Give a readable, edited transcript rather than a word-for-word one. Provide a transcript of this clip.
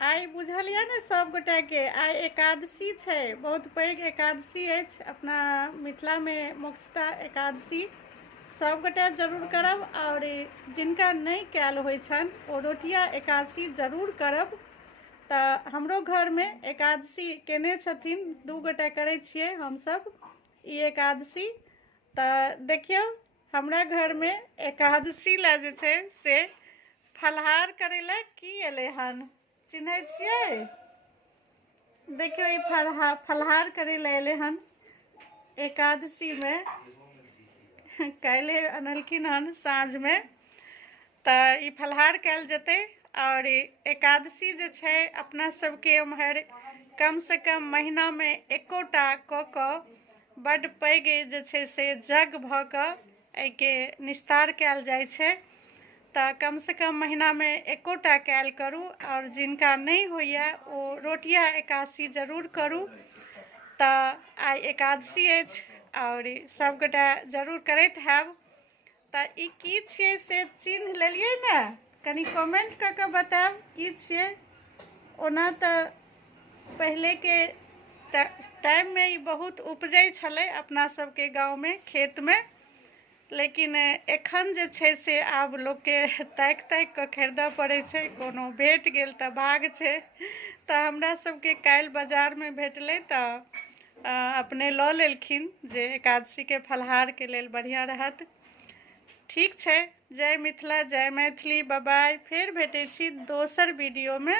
आई बुझलिए ने सब गोटा के आई एकादशी छै, बहुत पैघ एकादशी अछि अपना मिथिला में। मोक्षता एकादशी सब गोटा जरूर करब, और जिनका नहीं कैल होइ छन ओ रोटिया एकादशी जरूर करब। तो हमरो घर में एकादशी केने छथिन, 2 गोटा करै छियै हम सब ई एकादशी। तो देखियो हमरा घर में एकादशी ला जे छै से फलहार करै ला की एलै हन, चिन्है छियै? देखियो ई फलहार करे ला एले हन एकादशी में। काल्हि अनलखिन हन साँझ में, तो ई फलहार कैल जेतै। और एकादशी जे छै अपना सबके उम्हर कम से कम महीना में एकोटा क बड़ पैघ जे छै से जग भ क एके निस्तार कैल जाइ छै। तो कम से कम महीना में एकोटा कैल करूँ, और जिनका नहीं होइए ओ रोटिया एकादशी जरूर करूँ। तो आई एकादशी अछि और सब गोटा जरूर करैत हैब। तो ई की छियै से चिन्ह लेलियै ने, कनी कमेंट क के बताएब की छियै। ओना तो पहले के टाइम में ई बहुत उपजै छलै अपना सबके गाँव में खेत में, लेकिन एखन जे छै से आब लोग के ताकि ताकि के खरीदऽ पड़ै छै, कोनो भेट गेल तऽ भाग छै। तऽ हमरा सबके काल्हि बाजार में भेटलै, तऽ अपने लऽ लेलखिन जे एकादशी के फलहार के लेल बढ़िया रहत। ठीक छै, जय मिथिला जय मैथिली, बाय बाय। फेर भेटै छी दोसर वीडियो में।